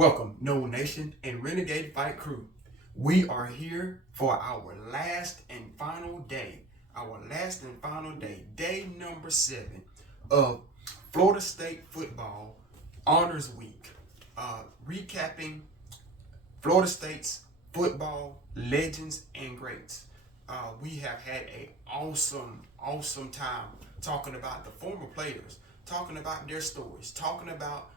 Welcome, Noles Nation and Renegade Fight Crew. We are here for our last and final day. Day number 7 of Florida State Football Honors Week. Recapping Florida State's football legends and greats. We have had an awesome time talking about the former players, talking about their stories, talking about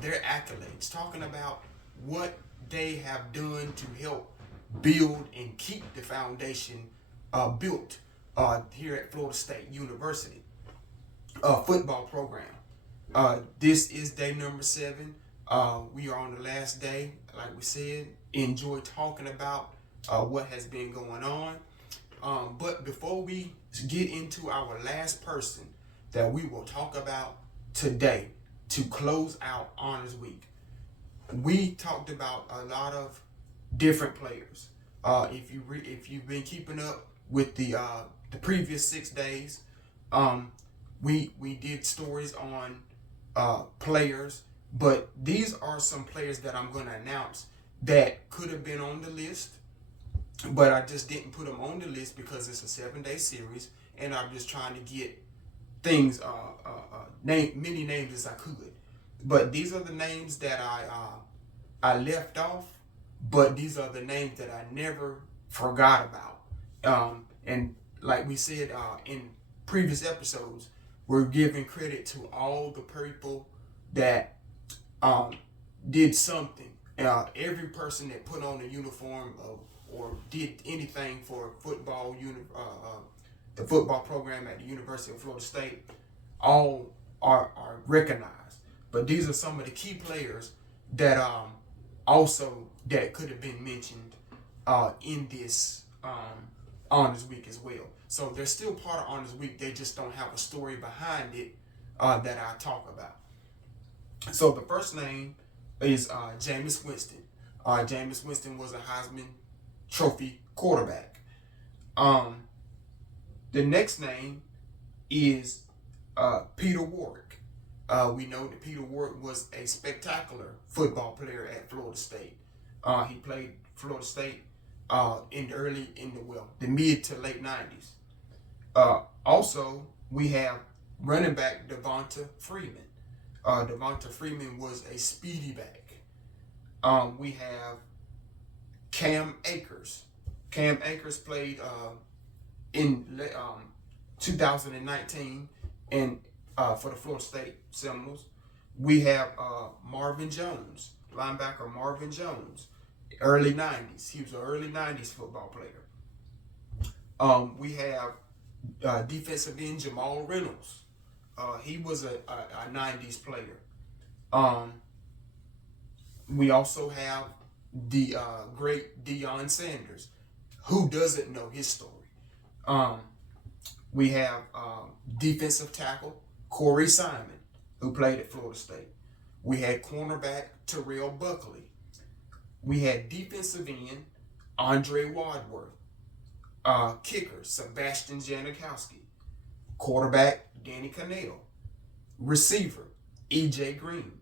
their accolades, talking about what they have done to help build and keep the foundation built here at Florida State University football program. This is day number 7. We are on the last day, like we said. Enjoy talking about what has been going on. But before we get into our last person that we will talk about today to close out Honors Week, we talked about a lot of different players. If you've been keeping up with the previous 6 days, we did stories on players, but these are some players that I'm going to announce that could have been on the list, but I just didn't put them on the list because it's a 7-day series, and I'm just trying to get things many names as I could. But these are the names that I left off, but these are the names that I never forgot about. And like we said in previous episodes, we're giving credit to all the people that did something. Every person that put on a uniform or did anything for football, the football program at the University of Florida State, all are recognized. But these are some of the key players that also that could have been mentioned in this Honors Week as well. So they're still part of Honors Week. They just don't have a story behind it that I talk about. So the first name is Jameis Winston. Jameis Winston was a Heisman Trophy quarterback. The next name is Peter Warrick. We know that Peter Warrick was a spectacular football player at Florida State. He played Florida State in the mid to late 90s. Also, we have running back Devonta Freeman. Devonta Freeman was a speedy back. We have Cam Akers. Cam Akers played in 2019 and for the Florida State Seminoles. We have Marvin Jones, linebacker Marvin Jones, early 90s. He was an early 90s football player. We have defensive end Jamal Reynolds. He was a 90s player. We also have the great Deion Sanders. Who doesn't know his story? We have defensive tackle Corey Simon, who played at Florida State. We had cornerback Terrell Buckley. We had defensive end Andre Wadworth. Kicker Sebastian Janikowski. Quarterback Danny Cannell. Receiver E.J. Green.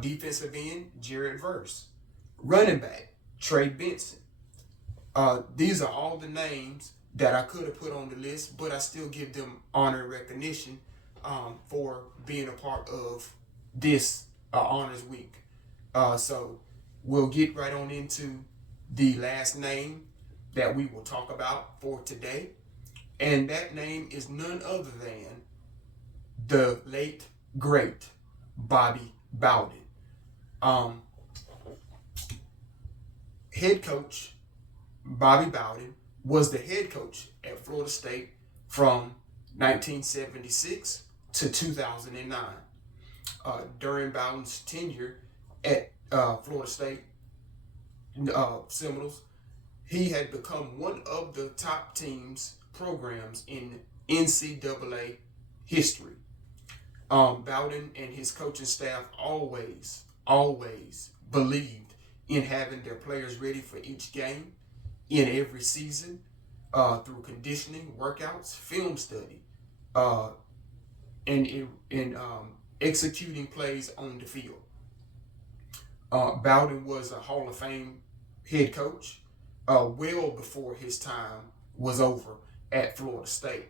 Defensive end Jared Verse. Running back Trey Benson. These are all the names that I could have put on the list, but I still give them honor and recognition for being a part of this Honors Week. So we'll get right on into the last name that we will talk about for today. And that name is none other than the late, great Bobby Bowden. Head coach Bobby Bowden was the head coach at Florida State from 1976 to 2009. During Bowden's tenure at Florida State Seminoles, he had become one of the top programs in NCAA history. Bowden and his coaching staff always believed in having their players ready for each game in every season through conditioning, workouts, film study, and executing plays on the field. Bowden was a Hall of Fame head coach well before his time was over at Florida State.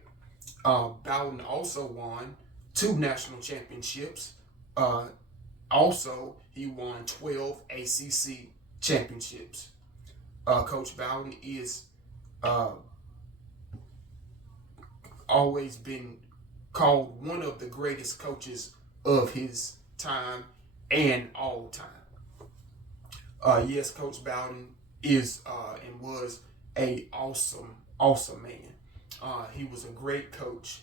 Bowden also won 2 national championships. Also, he won 12 ACC championships. Coach Bowden is always been called one of the greatest coaches of his time and all time. Yes, Coach Bowden is and was a awesome man. He was a great coach.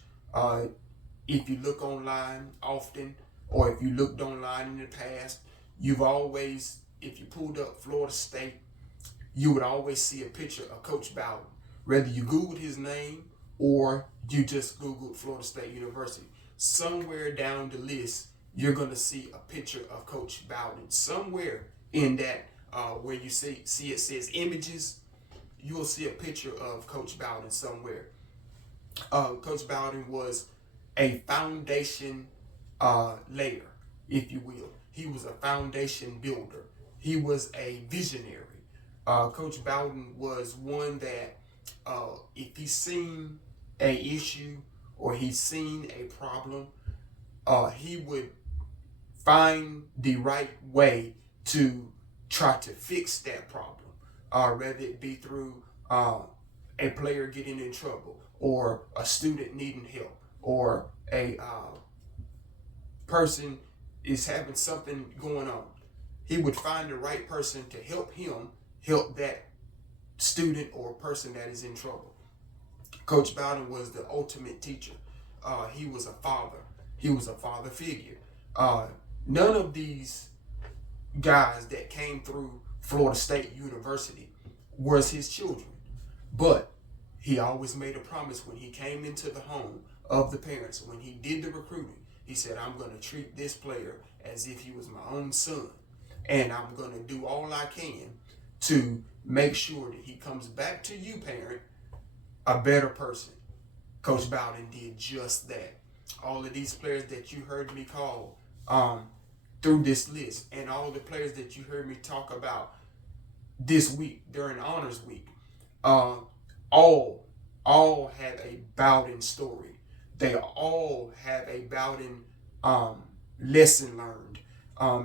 If you look online often, or if you looked online in the past, you've always, if you pulled up Florida State, you would always see a picture of Coach Bowden. Whether you Googled his name or you just Googled Florida State University, somewhere down the list, you're going to see a picture of Coach Bowden. Somewhere in that, where you see it says images, you'll see a picture of Coach Bowden somewhere. Coach Bowden was a foundation layer, if you will. He was a foundation builder. He was a visionary. Coach Bowden was one that if he's seen a issue or he's seen a problem, he would find the right way to try to fix that problem, whether it be through a player getting in trouble, or a student needing help, or a person is having something going on. He would find the right person to help him help that student or person that is in trouble. Coach Bowden was the ultimate teacher. He was a father. He was a father figure. None of these guys that came through Florida State University was his children, but he always made a promise when he came into the home of the parents, when he did the recruiting. He said, I'm going to treat this player as if he was my own son, and I'm going to do all I can to make sure that he comes back to you, parent, a better person. Coach Bowden did just that. All of these players that you heard me call through this list, and all the players that you heard me talk about this week during Honors Week, all have a Bowden story. They all have a Bowden lesson learned.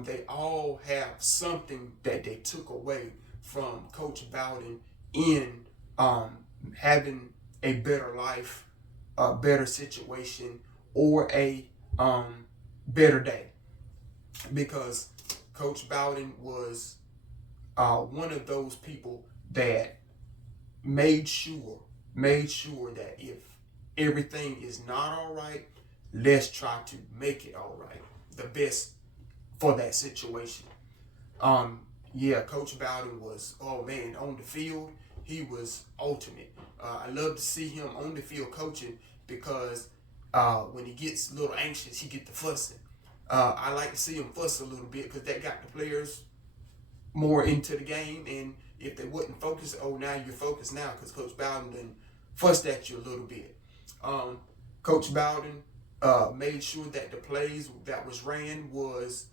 They all have something that they took away from Coach Bowden in having a better life, a better situation, or a better day. Because Coach Bowden was one of those people that made sure that if everything is not all right, let's try to make it all right, the best for that situation. Coach Bowden was, on the field, he was ultimate. I love to see him on the field coaching, because when he gets a little anxious, he get to fussing. I like to see him fuss a little bit, because that got the players more into the game. And if they wouldn't focus, now you're focused now, because Coach Bowden done fussed at you a little bit. Coach Bowden made sure that the plays that was ran was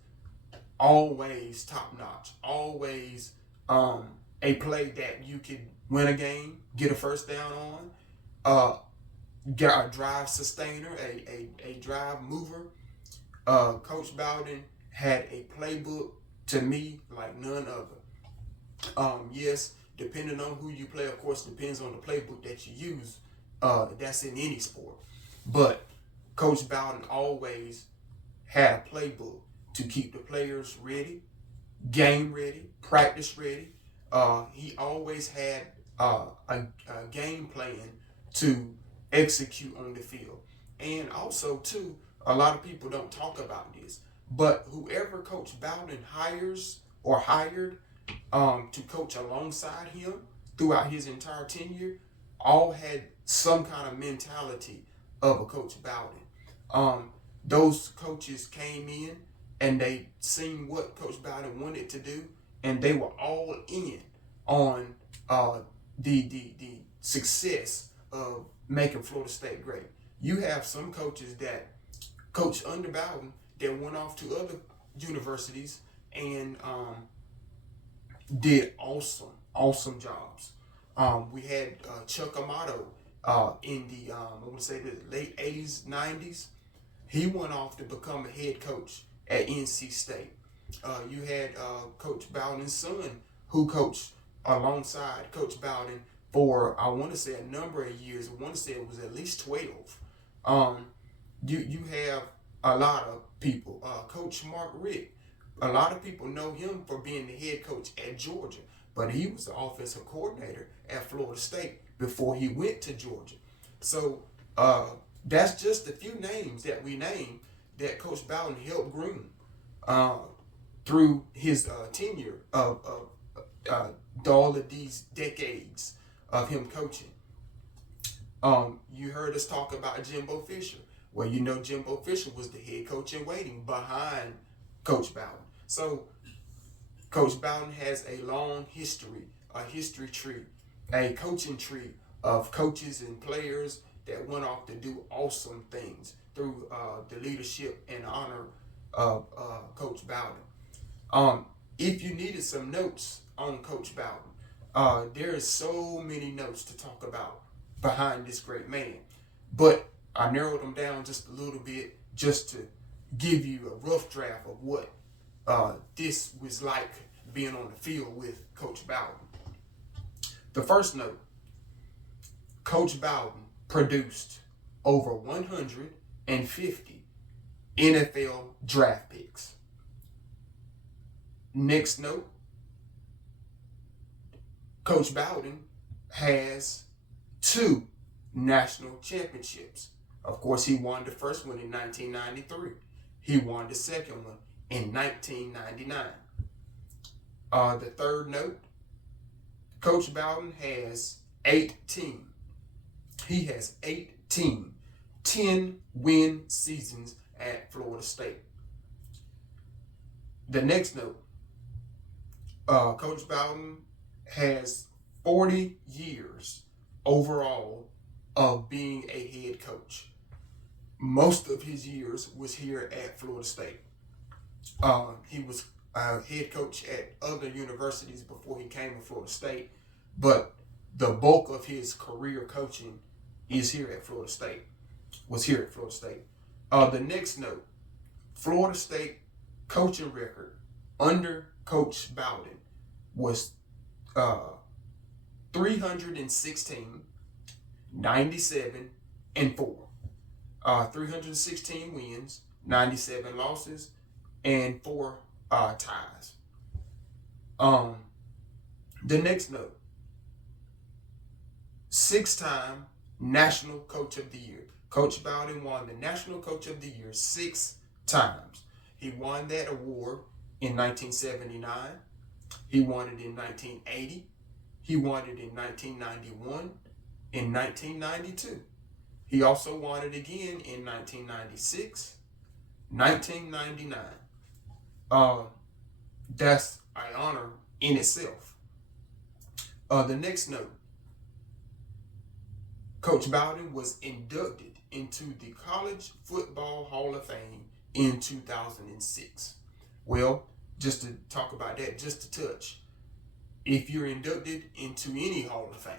always top notch, always a play that you could win a game, get a first down on, get a drive sustainer, a drive mover. Coach Bowden had a playbook, to me, like none other. Yes, depending on who you play, of course, depends on the playbook that you use. That's in any sport. But Coach Bowden always had a playbook to keep the players ready, game ready, practice ready. He always had a game plan to execute on the field. And also, too, a lot of people don't talk about this, but whoever Coach Bowden hires or hired to coach alongside him throughout his entire tenure, all had some kind of mentality of a Coach Bowden. Those coaches came in and they seen what Coach Bowden wanted to do, and they were all in on the success of making Florida State great. You have some coaches that coach under Bowden that went off to other universities and did awesome jobs. We had Chuck Amato in the I want to say the late 80s, 90s. He went off to become a head coach at NC State. You had Coach Bowden's son, who coached alongside Coach Bowden for, I want to say, a number of years. I want to say it was at least 12. Um, you have a lot of people. Coach Mark Richt. A lot of people know him for being the head coach at Georgia, but he was the offensive coordinator at Florida State before he went to Georgia. So that's just a few names that we named that Coach Bowden helped groom uh, through his tenure of all of these decades of him coaching. You heard us talk about Jimbo Fisher. Well, you know Jimbo Fisher was the head coach in waiting behind Coach Bowden. So Coach Bowden has a long history, a history tree, a coaching tree of coaches and players that went off to do awesome things through the leadership and honor of Coach Bowden. If you needed some notes on Coach Bowden, there is so many notes to talk about behind this great man, but I narrowed them down just a little bit just to give you a rough draft of what this was like being on the field with Coach Bowden. The first note, Coach Bowden produced over 150 NFL draft picks. Next note, Coach Bowden has 2 national championships. Of course, he won the first one in 1993. He won the second one in 1999. The third note, Coach Bowden has 18. He has 18 10-win seasons at Florida State. The next note, Coach Bowden has 40 years overall of being a head coach. Most of his years was here at Florida State. He was a head coach at other universities before he came to Florida State, but the bulk of his career coaching is here at Florida State, was here at Florida State. The next note, Florida State coaching record under Coach Bowden was 316, 97, and 4. 316 wins, 97 losses, and 4 ties. The next note, 6-time National Coach of the Year. Coach Bowden won the National Coach of the Year 6 times. He won that award in 1979. He won it in 1980. He won it in 1991, in 1992. He also won it again in 1996, 1999. That's an honor in itself. The next note, Coach Bowden was inducted into the College Football Hall of Fame in 2006. Well, just to talk about that, just to touch, if you're inducted into any Hall of Fame,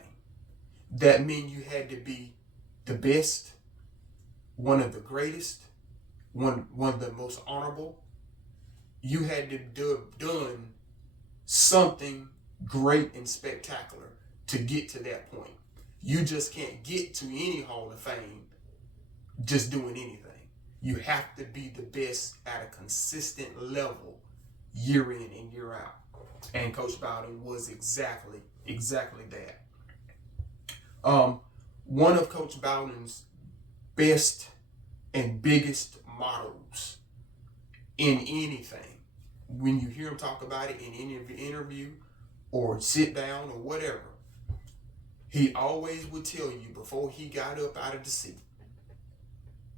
that means you had to be the best, one of the greatest, one of the most honorable. You had to have done something great and spectacular to get to that point. You just can't get to any Hall of Fame just doing anything. You have to be the best at a consistent level year in and year out. And Coach Bowden was exactly that. One of Coach Bowden's best and biggest mottos in anything, when you hear him talk about it in any interview or sit down or whatever, he always would tell you before he got up out of the seat,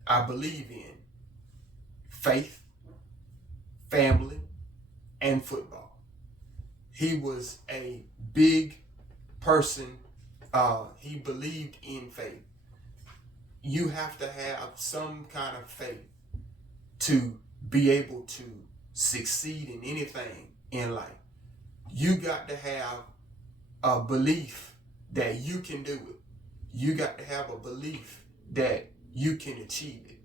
I believe in faith, family, and football. He was a big person. He believed in faith. You have to have some kind of faith to be able to succeed in anything in life, you got to have a belief that you can do it. You got to have a belief that you can achieve it.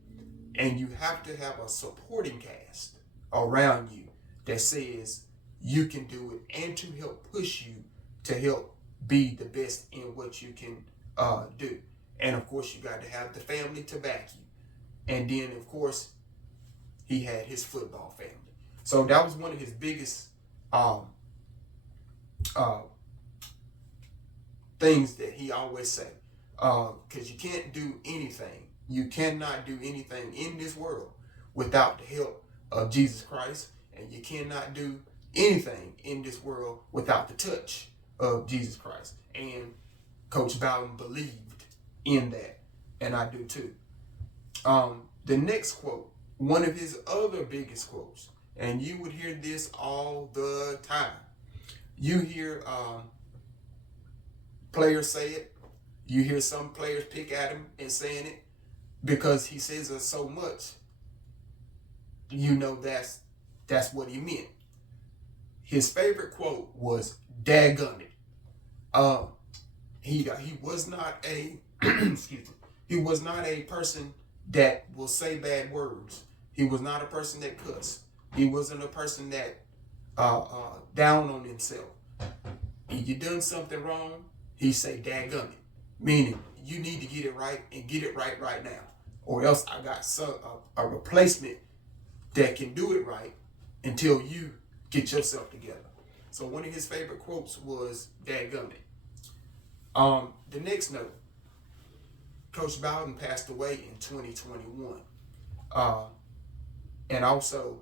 And you have to have a supporting cast around you that says you can do it, and to help push you to help be the best in what you can do. And of course, you got to have the family to back you. And then, of course, he had his football family. So that was one of his biggest things that he always say. Because you can't do anything. You cannot do anything in this world without the help of Jesus Christ. And you cannot do anything in this world without the touch of Jesus Christ. And Coach Bowden believed in that. And I do too. The next quote, one of his other biggest quotes, and you would hear this all the time. You hear players say it. You hear some players pick at him and saying it because he says it so much. You know that's what he meant. His favorite quote was "DAGGUM it." He was not a excuse me. He was not a person that will say bad words. He was not a person that cussed. He wasn't a person that down on himself. If you done something wrong, he say "DAGGUM it," meaning you need to get it right and get it right now, or else I got a replacement that can do it right until you get yourself together. So one of his favorite quotes was "DAGGUM it." The next note, Coach Bowden passed away in 2021. And also,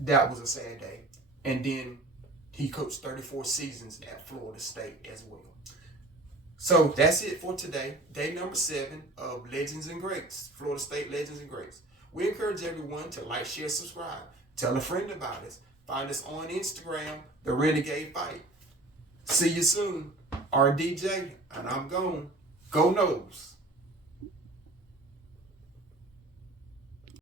that was a sad day. And then he coached 34 seasons at Florida State as well. So that's it for today. Day number 7 of Legends and Greats, Florida State Legends and Greats. We encourage everyone to like, share, subscribe. Tell a friend about us. Find us on Instagram, The Renegade Fight. See you soon. RDJ, and I'm gone. Go Noles.